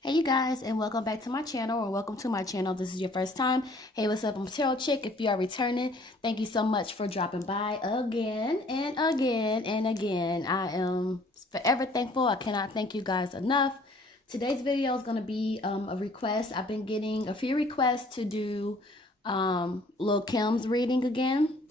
Hey you guys, and welcome back to my channel, or welcome to my channel. This is your first time. Hey, what's up? I'm Imtarotchick. If you are returning, thank you so much for dropping by again and again and again. I am forever thankful. I cannot thank you guys enough. Today's video is going to be a request. I've been getting a few requests to do Lil Kim's reading again.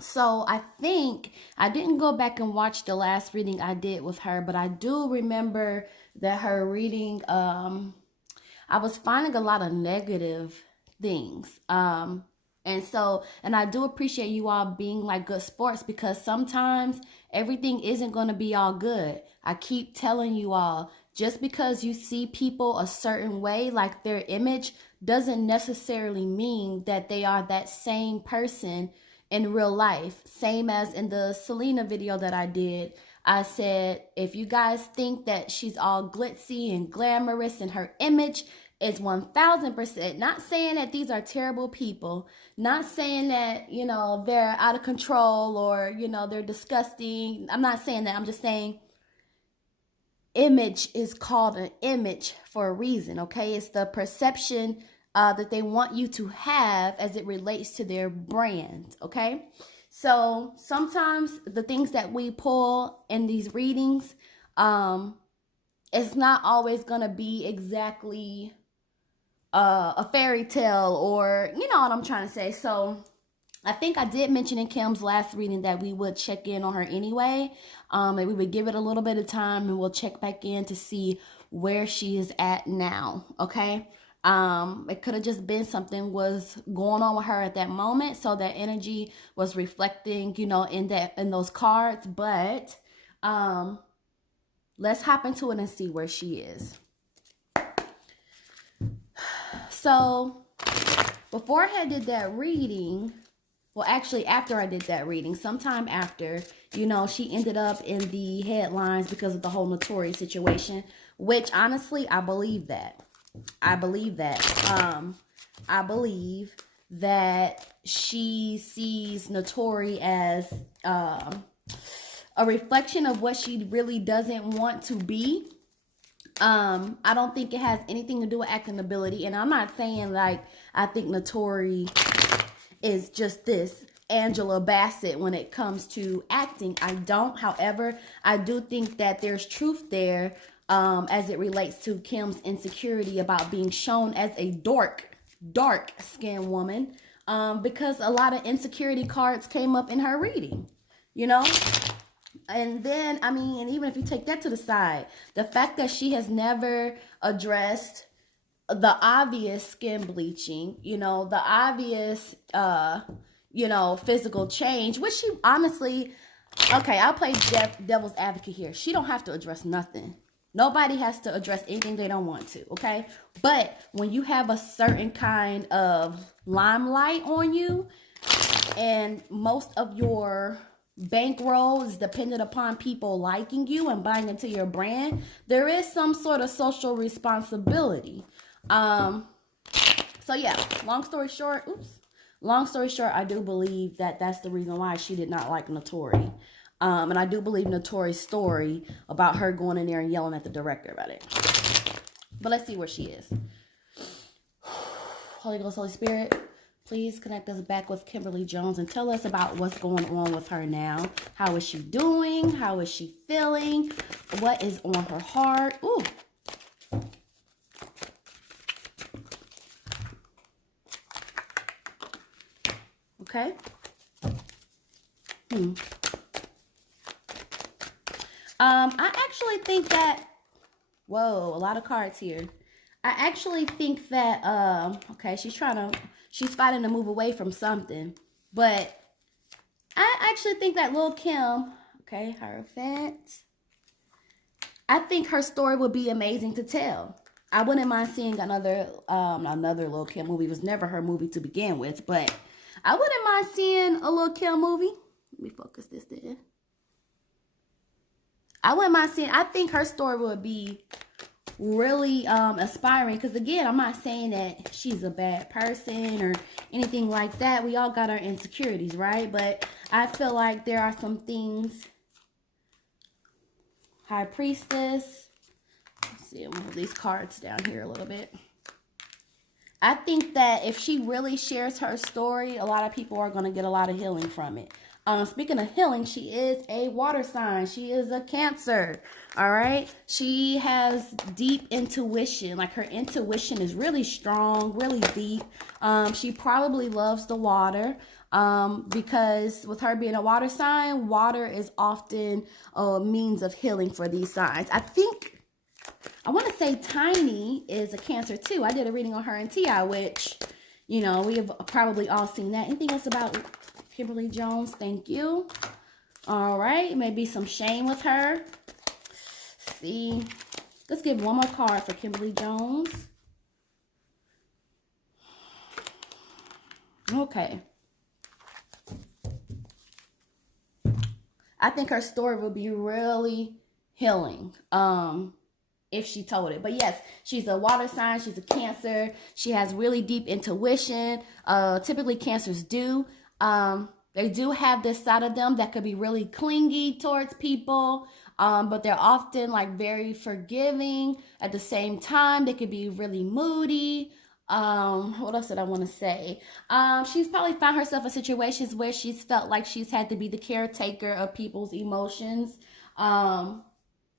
So I think I didn't go back and watch the last reading I did with her, but I do remember that her reading, I was finding a lot of negative things. And I do appreciate you all being like good sports, because sometimes everything isn't going to be all good. I keep telling you all, just because you see people a certain way, like their image, doesn't necessarily mean that they are that same person in real life. Same as in the Selena video that I did. I said, if you guys think that she's all glitzy and glamorous and her image is 1000%, not saying that these are terrible people, not saying that, you know, they're out of control or, you know, they're disgusting. I'm not saying that. I'm just saying image is called an image for a reason, okay? It's the perception that they want you to have as it relates to their brand, okay? So sometimes the things that we pull in these readings, it's not always going to be exactly a fairy tale, or you know what I'm trying to say. So I think I did mention in Kim's last reading that we would check in on her anyway. And we would give it a little bit of time and we'll check back in to see where she is at now, okay? It could have just been something was going on with her at that moment, so that energy was reflecting, you know, in those cards. But let's hop into it and see where she is. So before I did that reading, well, actually after I did that reading, sometime after, you know, she ended up in the headlines because of the whole Notori situation, which honestly, I believe that. I believe that she sees Notori as a reflection of what she really doesn't want to be. I don't think it has anything to do with acting ability. And I'm not saying like I think Notori is just this Angela Bassett when it comes to acting. I don't. However, I do think that there's truth there. As it relates to Kim's insecurity about being shown as a dark-skinned woman, because a lot of insecurity cards came up in her reading, you know? And then, I mean, and even if you take that to the side, the fact that she has never addressed the obvious skin bleaching, you know, the obvious, you know, physical change, which she honestly, okay, I'll play devil's advocate here. She don't have to address nothing. Nobody has to address anything they don't want to, okay? But when you have a certain kind of limelight on you, and most of your bankroll is dependent upon people liking you and buying into your brand, there is some sort of social responsibility. So yeah, long story short, I do believe that that's the reason why she did not like Notori. And I do believe Notori's story about her going in there and yelling at the director about it. But let's see where she is. Holy Ghost, Holy Spirit, please connect us back with Kimberly Jones and tell us about what's going on with her now. How is she doing? How is she feeling? What is on her heart? Ooh. Okay. I actually think that, whoa, a lot of cards here. I actually think that, okay, she's fighting to move away from something. But I actually think that Lil Kim, okay, Hierophant, I think her story would be amazing to tell. I wouldn't mind seeing another Lil Kim movie. It was never her movie to begin with, but I wouldn't mind seeing a Lil Kim movie. Let me focus this there. I wouldn't mind seeing, I think her story would be really inspiring, because again, I'm not saying that she's a bad person or anything like that. We all got our insecurities, right? But I feel like there are some things. High Priestess. see, I'm gonna move these cards down here a little bit. I think that if she really shares her story, a lot of people are going to get a lot of healing from it. Speaking of healing, she is a water sign. She is a Cancer. All right. She has deep intuition. Like her intuition is really strong, really deep. She probably loves the water. Because with her being a water sign, water is often a means of healing for these signs. I want to say Tiny is a Cancer too. I did a reading on her and T.I., which, you know, we have probably all seen that. Anything else about Kimberly Jones? Thank you. All right. Maybe some shame with her. Let's see. Let's give one more card for Kimberly Jones. Okay. I think her story will be really healing. If she told it. But yes, she's a water sign. She's a Cancer. She has really deep intuition. Typically Cancers do. They do have this side of them that could be really clingy towards people. But they're often like very forgiving. At the same time, they could be really moody. What else did I want to say? She's probably found herself in situations where she's felt like she's had to be the caretaker of people's emotions.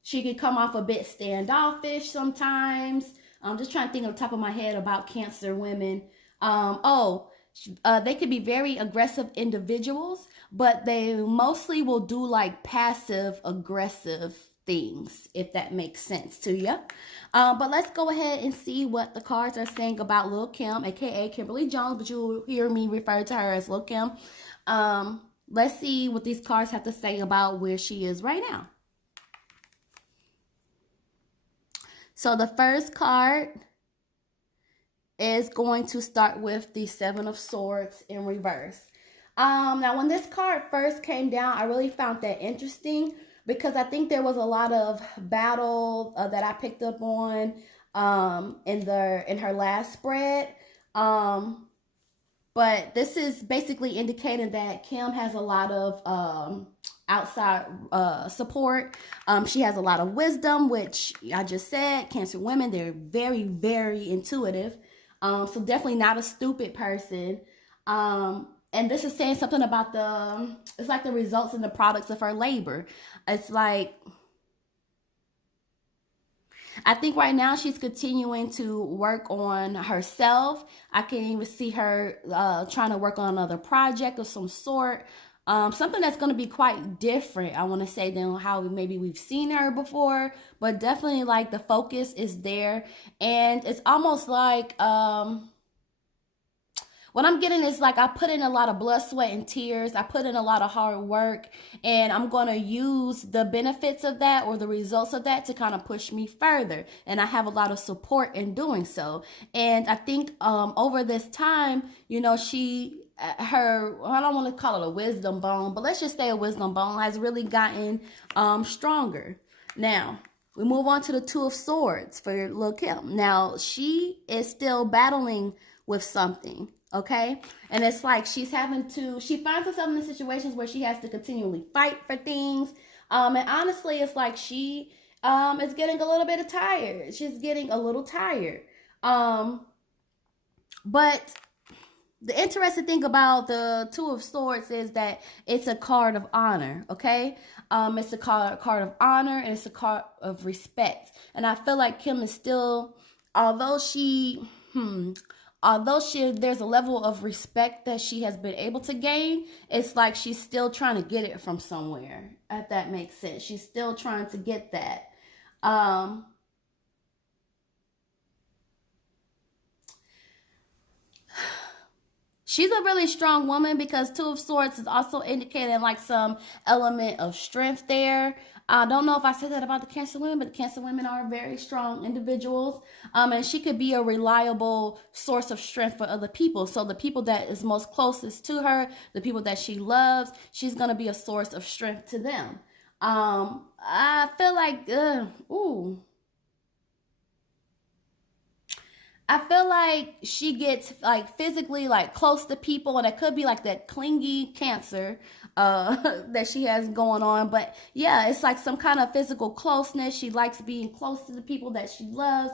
She could come off a bit standoffish sometimes. I'm just trying to think on the top of my head about Cancer women. They could be very aggressive individuals, but they mostly will do like passive aggressive things, if that makes sense to you. But let's go ahead and see what the cards are saying about Lil Kim, aka Kimberly Jones, but you'll hear me refer to her as Lil Kim. Let's see what these cards have to say about where she is right now. So the first card is going to start with the Seven of Swords in reverse. Now, when this card first came down, I really found that interesting because I think there was a lot of battle that I picked up on in her last spread. But this is basically indicating that Kim has a lot of outside support. She has a lot of wisdom, which I just said, Cancer women, they're very, very intuitive. So definitely not a stupid person. And this is saying something about it's like the results and the products of her labor. It's like, I think right now she's continuing to work on herself. I can even see her trying to work on another project of some sort. Something that's going to be quite different, I want to say, than how maybe we've seen her before. But definitely like the focus is there. And it's almost like what I'm getting is like I put in a lot of blood, sweat, and tears. I put in a lot of hard work, and I'm going to use the benefits of that or the results of that to kind of push me further. And I have a lot of support in doing so. And I think over this time, you know, I don't want to call it a wisdom bone, but let's just say a wisdom bone has really gotten stronger. Now, we move on to the Two of Swords for Lil Kim. Now, she is still battling with something. Okay. And it's like she finds herself in situations where she has to continually fight for things. And honestly, it's like she is getting a little bit tired. She's getting a little tired. But the interesting thing about the Two of Swords is that it's a card of honor. Okay. It's a card of honor, and it's a card of respect. And I feel like Kim is still, there's a level of respect that she has been able to gain, it's like she's still trying to get it from somewhere, if that makes sense. She's still trying to get that. She's a really strong woman because Two of Swords is also indicating like some element of strength there. I don't know if I said that about the Cancer women, but the Cancer women are very strong individuals. And she could be a reliable source of strength for other people. So the people that is most closest to her, the people that she loves, she's going to be a source of strength to them. I feel like, I feel like she gets like physically like close to people, and it could be like that clingy cancer that she has going on. But yeah, it's like some kind of physical closeness. She likes being close to the people that she loves.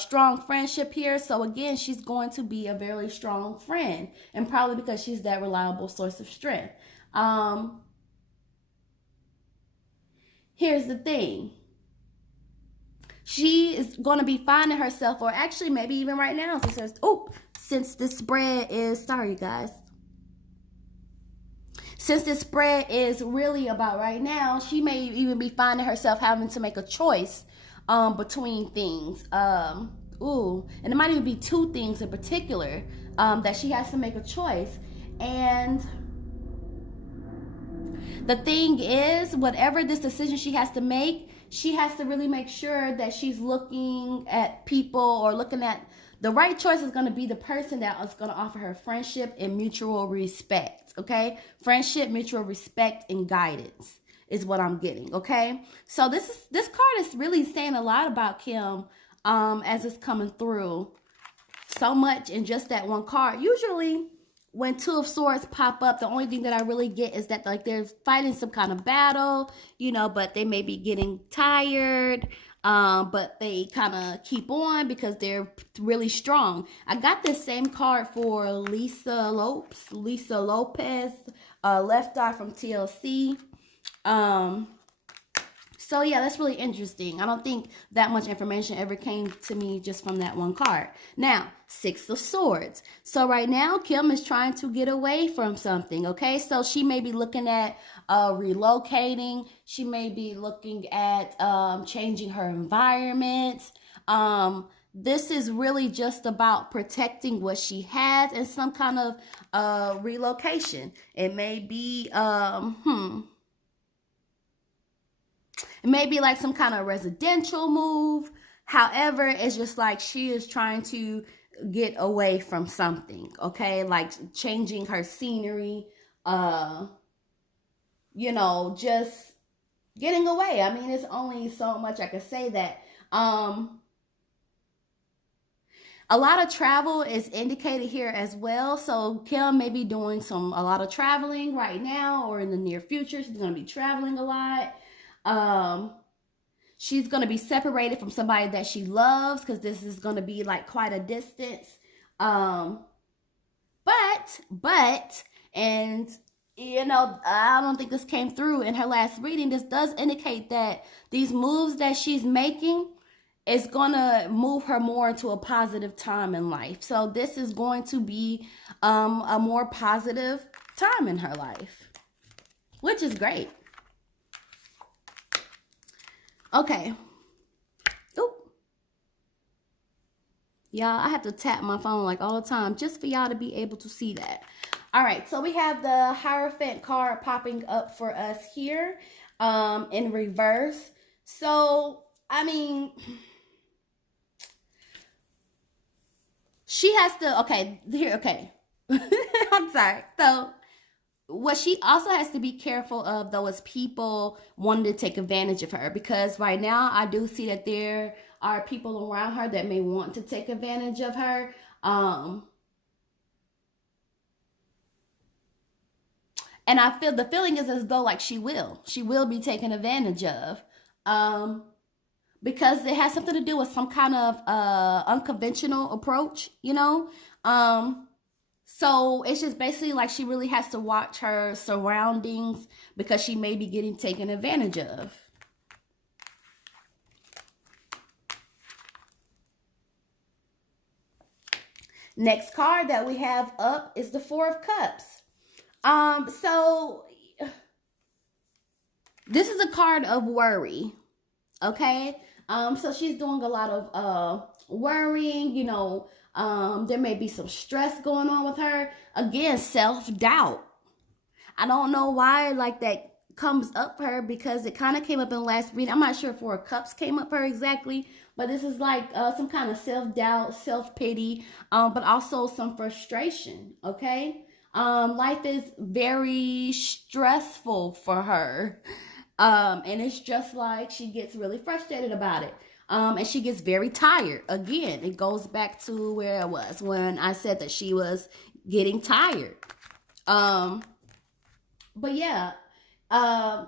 Strong friendship here. So again, she's going to be a very strong friend, and probably because she's that reliable source of strength. Here's the thing. She is going to be finding herself, or actually maybe even right now, since this spread is, sorry guys, since this spread is really about right now, she may even be finding herself having to make a choice between things. And it might even be two things in particular that she has to make a choice. And the thing is, whatever this decision she has to make, she has to really make sure that she's looking at people, or looking at the right choice is going to be the person that is going to offer her friendship and mutual respect. Okay, friendship, mutual respect, and guidance is what I'm getting. Okay, so this card is really saying a lot about Kim as it's coming through. So much in just that one card. Usually when Two of Swords pop up, the only thing that I really get is that like they're fighting some kind of battle, you know, but they may be getting tired, but they kind of keep on because they're really strong. I got this same card for Lisa Lopez, Left Eye from TLC. So yeah, that's really interesting. I don't think that much information ever came to me just from that one card. Now, Six of Swords. So right now, Kim is trying to get away from something, okay? So she may be looking at relocating. She may be looking at changing her environment. This is really just about protecting what she has and some kind of relocation. It may be, it may be like some kind of residential move. However, it's just like she is trying to get away from something, okay? Like changing her scenery, you know, just getting away. I mean, it's only so much I can say that. A lot of travel is indicated here as well. So Kim may be doing a lot of traveling right now or in the near future. She's going to be traveling a lot. She's going to be separated from somebody that she loves, because this is going to be like quite a distance. But, and you know, I don't think this came through in her last reading. This does indicate that these moves that she's making is going to move her more into a positive time in life. So this is going to be a more positive time in her life, which is great. Okay. Oop. Y'all, I have to tap my phone like all the time just for y'all to be able to see that. All right, so we have the Hierophant card popping up for us here in reverse. So, I mean, she has to, okay. I'm sorry. So, what she also has to be careful of, though, is people wanting to take advantage of her. Because right now, I do see that there are people around her that may want to take advantage of her. And I feel the feeling is as though like she will be taken advantage of. Because it has something to do with some kind of unconventional approach, you know? So it's just basically like she really has to watch her surroundings, because she may be getting taken advantage of. Next card that we have up is the Four of Cups. So this is a card of worry. Okay. So she's doing a lot of worrying, you know. There may be some stress going on with her. Again, self-doubt. I don't know why like that comes up for her, because it kind of came up in the last reading. I'm not sure if Four of Cups came up for her exactly, but this is like some kind of self-doubt, self-pity, but also some frustration, okay? Life is very stressful for her. And it's just like she gets really frustrated about it. And she gets very tired. Again, it goes back to where I was when I said that she was getting tired. But yeah, and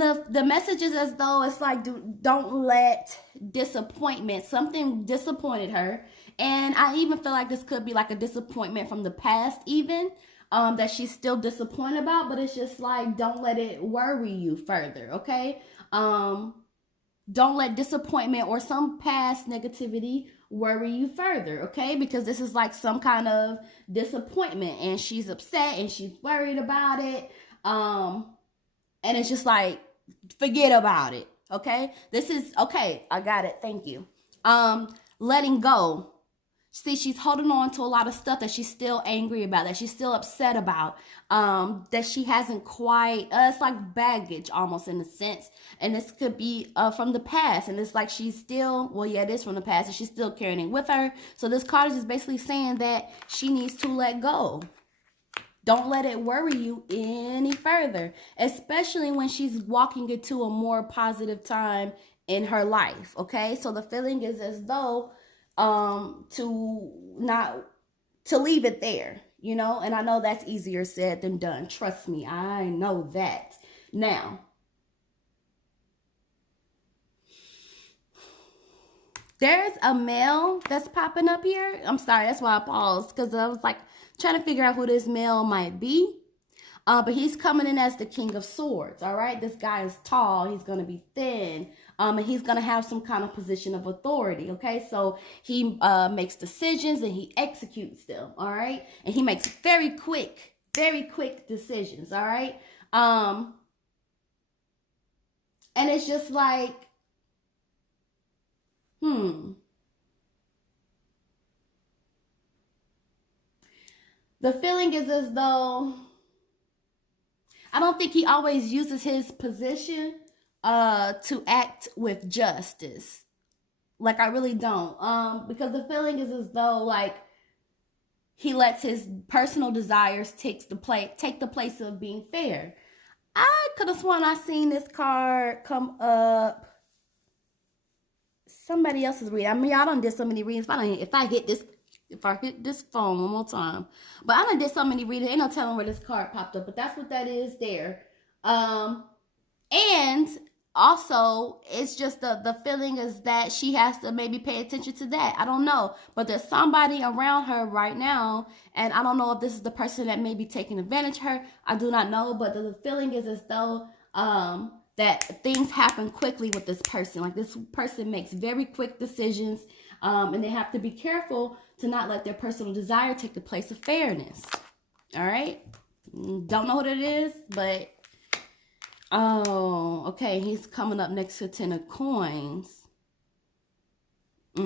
the message is as though it's like, don't let disappointment, something disappointed her. And I even feel like this could be like a disappointment from the past even, that she's still disappointed about, but it's just like, don't let it worry you further, okay? Don't let disappointment or some past negativity worry you further, okay? Because this is like some kind of disappointment and she's upset and she's worried about it. And it's just like, forget about it, okay? This is, okay, I got it, thank you. Letting go. See, she's holding on to a lot of stuff that she's still angry about, that she's still upset about, that she hasn't quite, it's like baggage almost in a sense. And this could be from the past. And it's like she's still, well, yeah, it is from the past, and she's still carrying it with her. So this card is just basically saying that she needs to let go. Don't let it worry you any further, especially when she's walking into a more positive time in her life, okay? So the feeling is as though to leave it there, you know? And I know that's easier said than done. Trust me, I know that. Now, there's a male that's popping up here. I'm sorry, that's why I paused, because I was like trying to figure out who this male might be. But he's coming in as the King of Swords, all right? This guy is tall. He's going to be thin. And he's going to have some kind of position of authority, okay? So he makes decisions and he executes them, all right? And he makes very quick decisions, all right? And it's just like, The feeling is as though, I don't think he always uses his position to act with justice. Like, I really don't. Because the feeling is as though, like, he lets his personal desires take the place of being fair. I could have sworn I seen this card come up. Somebody else's reading. I mean, I done did so many readings. If I hit this phone one more time. But I done did so many readings. Ain't no telling where this card popped up. But that's what that is there. And also, it's just the feeling is that she has to maybe pay attention to that. I don't know. But there's somebody around her right now. And I don't know if this is the person that may be taking advantage of her. I do not know. But the feeling is as though that things happen quickly with this person. Like, this person makes very quick decisions. And they have to be careful to not let their personal desire take the place of fairness. All right? Don't know what it is, but... Oh, okay. He's coming up next to 10 of Coins. So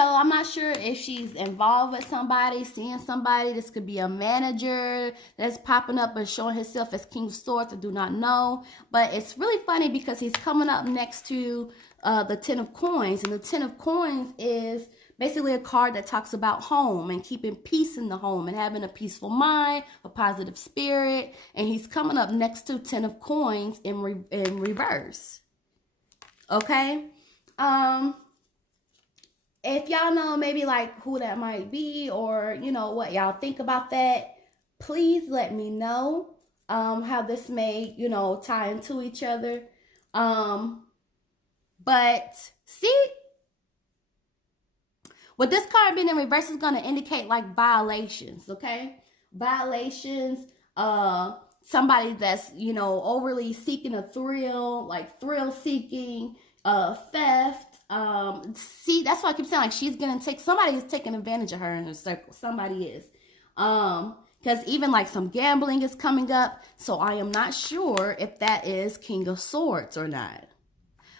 I'm not sure if she's involved with somebody, seeing somebody. This could be a manager that's popping up and showing himself as King of Swords. I do not know. But it's really funny because he's coming up next to the 10 of Coins. And the 10 of Coins is basically a card that talks about home and keeping peace in the home and having a peaceful mind, a positive spirit. And he's coming up next to 10 of Coins in reverse. Okay? If y'all know maybe like who that might be, or you know what y'all think about that, please let me know how this may, you know, tie into each other. But see, with this card being in reverse is going to indicate like violations, okay? Violations, somebody that's, you know, overly seeking a thrill, like thrill seeking, theft. See, that's why I keep saying like she's gonna somebody is taking advantage of her in her circle. Somebody is. Because even like some gambling is coming up. So I am not sure if that is King of Swords or not.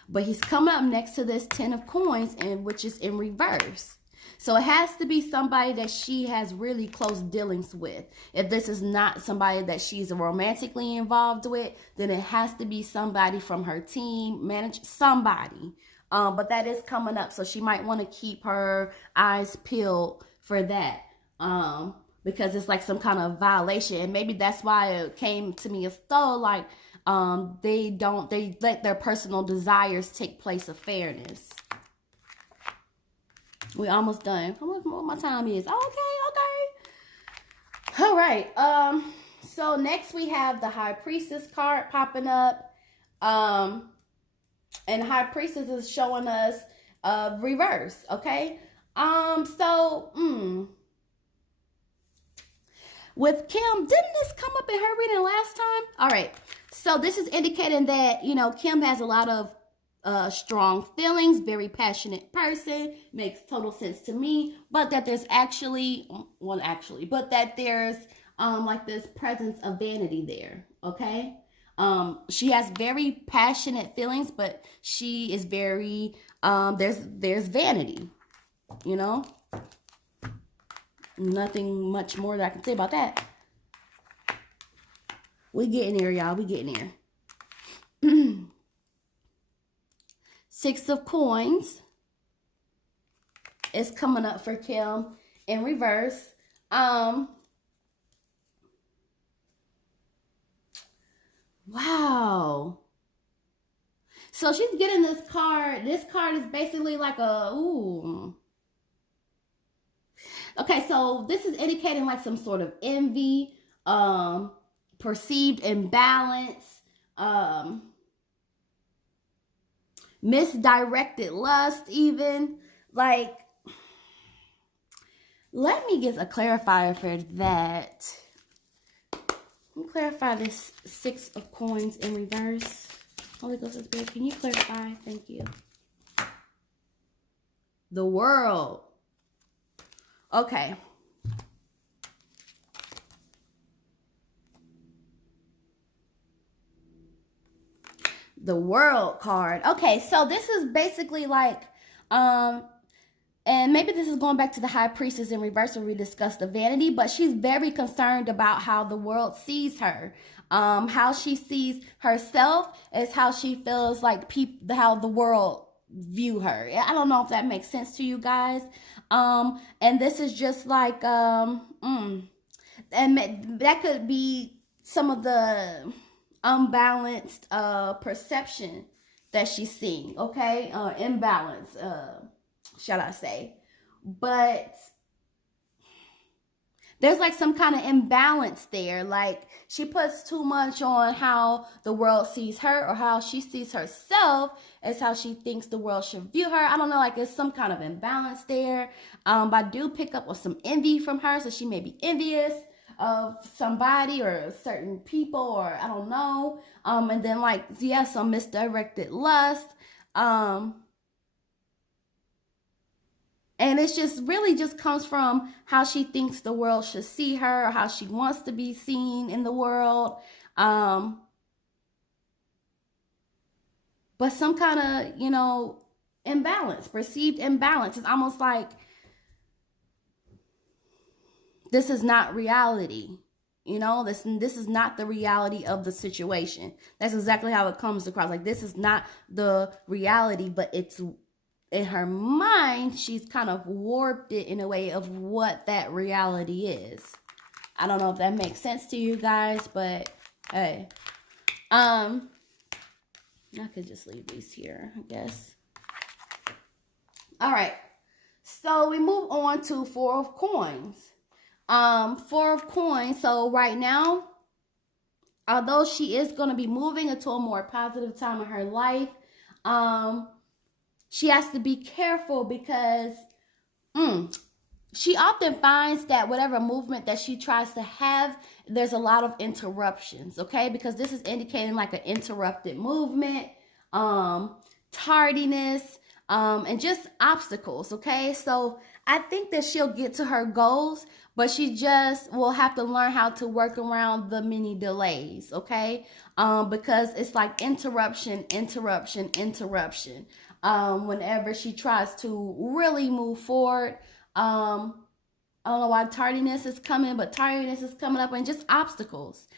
But he's coming up next to this 10 of Coins, and which is in reverse. So it has to be somebody that she has really close dealings with. If this is not somebody that she's romantically involved with, then it has to be somebody from her team, somebody. But that is coming up, so she might want to keep her eyes peeled for that. because it's like some kind of violation. And maybe that's why it came to me as though like they let their personal desires take place of fairness. We almost done. How much more my time is? Okay. All right. So next we have the High Priestess card popping up. And High Priestess is showing us reverse, okay? With Kim, didn't this come up in her reading last time? All right. So this is indicating that, you know, Kim has a lot of strong feelings, very passionate person, makes total sense to me, but that there's but that there's like this presence of vanity there, okay? She has very passionate feelings, but she is very there's vanity, you know? Nothing much more that I can say about that. We getting there, y'all. We getting there. 6 of Coins is coming up for Kim in reverse. Wow. So she's getting this card. This card is basically like a, ooh. Okay, so this is indicating like some sort of envy, perceived imbalance, misdirected lust even. Like, let me get a clarifier for that. Let me clarify this 6 of Coins in reverse. Holy Ghost is Spirit, can you clarify? Thank you. The World. Okay. The World card. Okay, so this is basically like, and maybe this is going back to the High Priestess in reverse where we discussed the vanity, but she's very concerned about how the world sees her. How she sees herself is how she feels like how the world view her. I don't know if that makes sense to you guys. And this is just like, and that could be some of the unbalanced perception that she's seeing, okay? Imbalance, shall I say. But there's like some kind of imbalance there. Like she puts too much on how the world sees her or how she sees herself as how she thinks the world should view her. I don't know, like there's some kind of imbalance there. But I do pick up with some envy from her. So she may be envious of somebody or certain people, or I don't know. And then like, yeah, some misdirected lust. And it's just really just comes from how she thinks the world should see her or how she wants to be seen in the world. But some kind of, you know, imbalance, perceived imbalance. It's almost like this is not reality. You know, this is not the reality of the situation. That's exactly how it comes across. Like this is not the reality, but it's in her mind, she's kind of warped it in a way of what that reality is. I don't know if that makes sense to you guys, but hey. I could just leave these here, I guess. All right. So we move on to 4 of Coins. 4 of Coins. So right now, although she is going to be moving into a more positive time in her life, she has to be careful because she often finds that whatever movement that she tries to have, there's a lot of interruptions, okay? Because this is indicating like an interrupted movement, tardiness, and just obstacles, okay? So I think that she'll get to her goals, but she just will have to learn how to work around the many delays, okay? Because it's like interruption. Whenever she tries to really move forward. I don't know why tardiness is coming, but tardiness is coming up and just obstacles.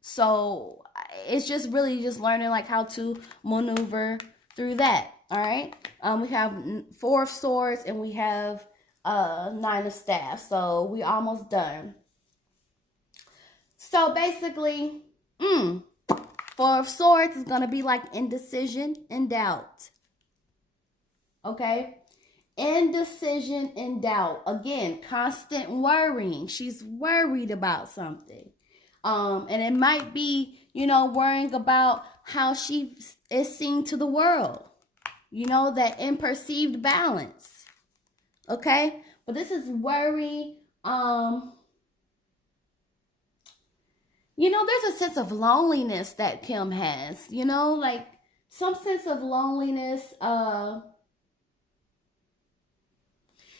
So it's just really just learning like how to maneuver through that. All right. We have 4 of Swords and we have Nine of Staffs. So we almost done. So basically, Four of Swords is going to be like indecision and doubt. Okay? Indecision and doubt. Again, constant worrying. She's worried about something. And it might be, worrying about how she is seen to the world. That imperceived balance. Okay? But this is worry. There's a sense of loneliness that Kim has. Like some sense of loneliness.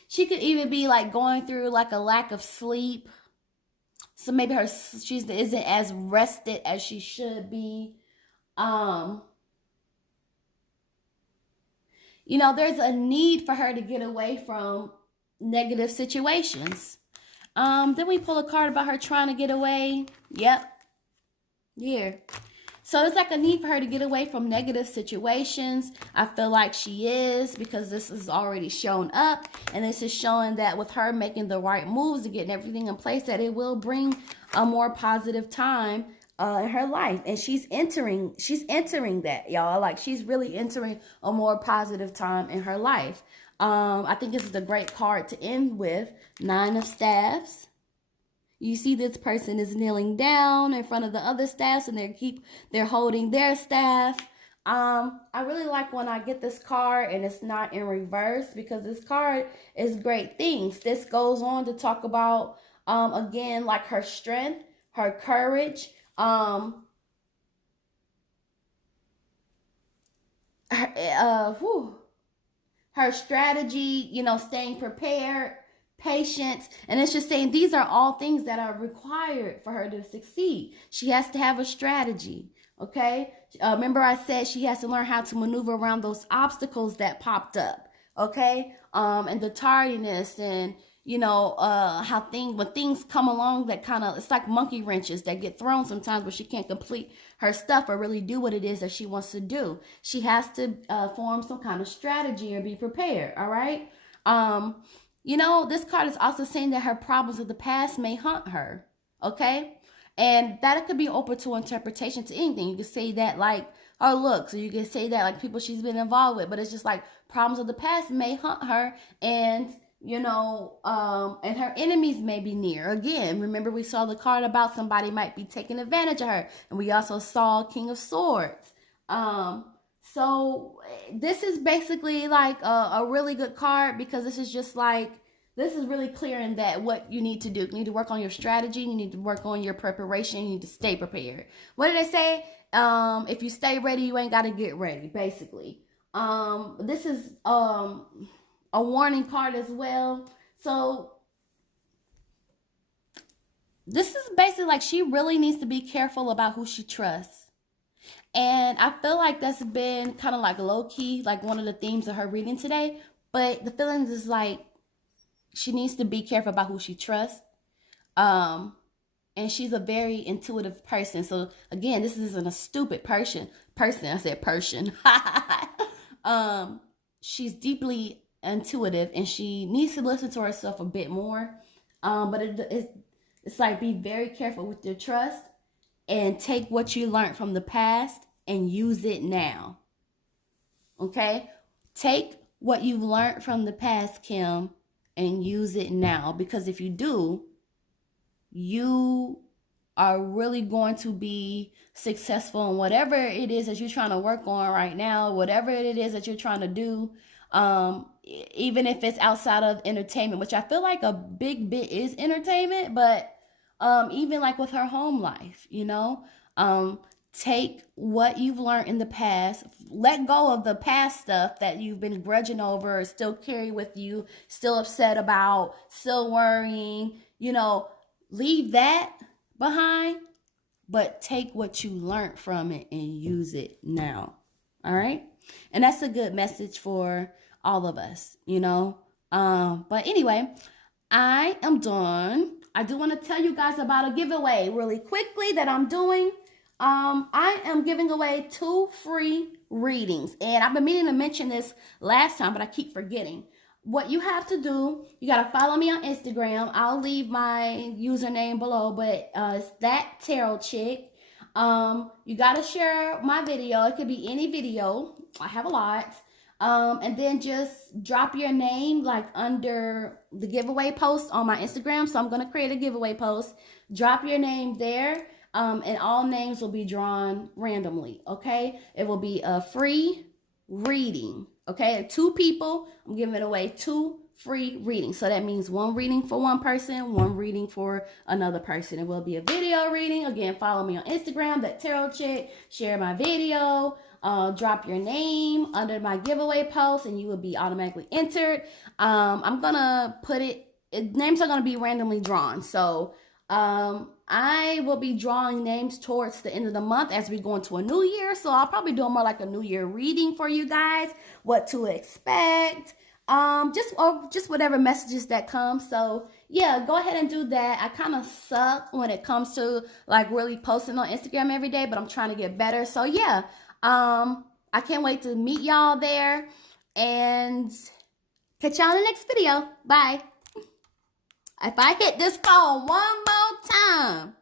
She could even be like going through like a lack of sleep. So maybe she isn't as rested as she should be. There's a need for her to get away from negative situations. Then we pull a card about her trying to get away. Yep. Here. So it's like a need for her to get away from negative situations. I feel like she is, because this is already shown up. And this is showing that with her making the right moves and getting everything in place, that it will bring a more positive time in her life. And she's entering that, y'all. Like she's really entering a more positive time in her life. I think this is a great card to end with. Nine of Staffs. You see this person is kneeling down in front of the other staffs, and they're holding their staff. I really like when I get this card and it's not in reverse, because this card is great things. This goes on to talk about, again, like her strength, her courage, her strategy, staying prepared, patience. And it's just saying these are all things that are required for her to succeed. She has to have a strategy. Okay. Remember I said she has to learn how to maneuver around those obstacles that popped up. Okay. And the tardiness, and how when things come along that it's like monkey wrenches that get thrown sometimes, where she can't complete her stuff or really do what it is that she wants to do. She has to form some kind of strategy or be prepared. All right. This card is also saying that her problems of the past may haunt her. Okay. And that could be open to interpretation to anything. You could say that like her looks, or you could say that like people she's been involved with, but it's just like problems of the past may haunt her, and and her enemies may be near. Again, remember we saw the card about somebody might be taking advantage of her, and we also saw King of Swords. So this is basically like a really good card, because this is just like, this is really clearing that what you need to do. You need to work on your strategy. You need to work on your preparation. You need to stay prepared. What did they say? If you stay ready, you ain't got to get ready, basically. This is a warning card as well. So this is basically like she really needs to be careful about who she trusts. And I feel like that's been kind of like low-key, like one of the themes of her reading today. But the feelings is like she needs to be careful about who she trusts. And she's a very intuitive person. So again, this isn't a stupid person. I said person. She's deeply intuitive, and she needs to listen to herself a bit more. But it's like, be very careful with your trust, and take what you learned from the past and use it now. Okay? Take what you've learned from the past, Kim, and use it now. Because if you do, you are really going to be successful in whatever it is that you're trying to work on right now, whatever it is that you're trying to do. Even if it's outside of entertainment, which I feel like a big bit is entertainment, but even like with her home life, take what you've learned in the past, let go of the past stuff that you've been grudging over, still carry with you, still upset about, still worrying, leave that behind, but take what you learned from it and use it now. All right. And that's a good message for all of us, but anyway, I am done. I do want to tell you guys about a giveaway really quickly that I'm doing. I am giving away 2 free readings, and I've been meaning to mention this last time, but I keep forgetting. what you have to do, you got to follow me on Instagram. I'll leave my username below, but it's that tarot chick. You got to share my video. It could be any video. I have a lot. And then just drop your name like under the giveaway post on my Instagram. So I'm going to create a giveaway post. Drop your name there. And all names will be drawn randomly. Okay. It will be a free reading. Okay. 2 people. I'm giving away 2 free readings. So that means 1 reading for one person, 1 reading for another person. It will be a video reading. Again, follow me on Instagram, that tarot chick. Share my video. Drop your name under my giveaway post and you will be automatically entered. I'm gonna put names are gonna be randomly drawn. So I will be drawing names towards the end of the month as we go into a new year. So I'll probably do more like a new year reading for you guys, what to expect. Just whatever messages that come. So yeah, go ahead and do that. I kind of suck when it comes to like really posting on Instagram every day, but I'm trying to get better. So yeah, I can't wait to meet y'all there and catch y'all in the next video. Bye. If I hit this phone one more time.